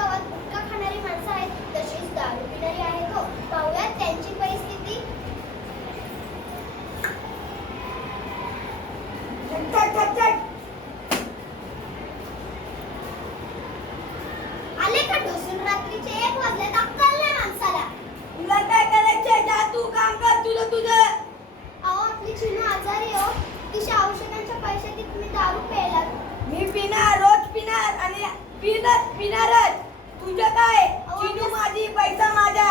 गावात गुटखा खाणारी माणसं आहेत तशीच दारू पिणारी आहेत हो पाहुयात त्यांची परिस्थिती. आले का ढोसून? रात्रीचे एक वाजल्यात अक्कल नाही माणसाला. तुला काय करायचंय? जा तू काम कर तुझं तुझं. अहो आपली आजारी हो. तिच्या औषधांच्या पैशाची तुम्ही दारू प्यायला मी पिणार रोज पिणार आणि पिणार पिणारच. तुझं काय चिनू माझी पैसा माझा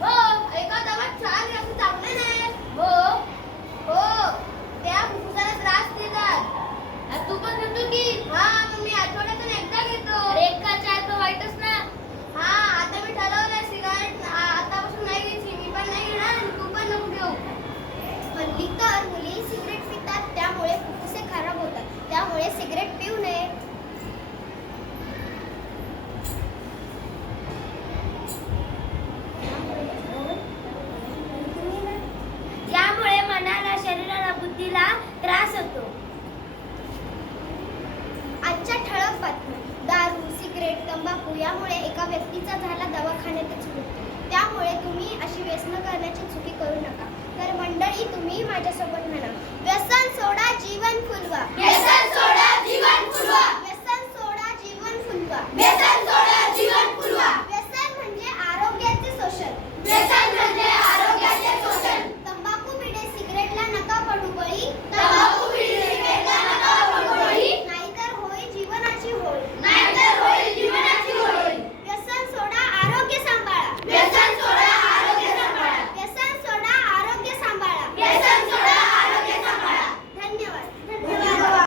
हो एका तावात चार घेतलं चांगलं नाही हो हो त्या फुफ्फुसाला त्रास देतात आणि तू पण घेतो की हा मग मी आठवड्यातून एकदा घेतो एका चार तर वाईटच ना हा आता मी ठरवलंय सिगारेट आतापासून नाही घ्यायची मी पण नाही घेणार आणि तू पण नको घेऊ हल्ली तर मुली सिगरेट पितात त्यामुळे फुफ्फुसे खराब होतात त्यामुळे सिगरेट पिऊ नये यामुळे मनाला शरीराला बुद्धीला त्रास होतो आजच्या ठळक बातम्या दारू सिगरेट तंबाखू यामुळे एका व्यक्तीचा झाला दवाखान्यातच मृत्यू. त्यामुळे तुम्ही अशी व्यसन करण्याची चुकी करू नका. तर मंडळी तुम्ही माझ्या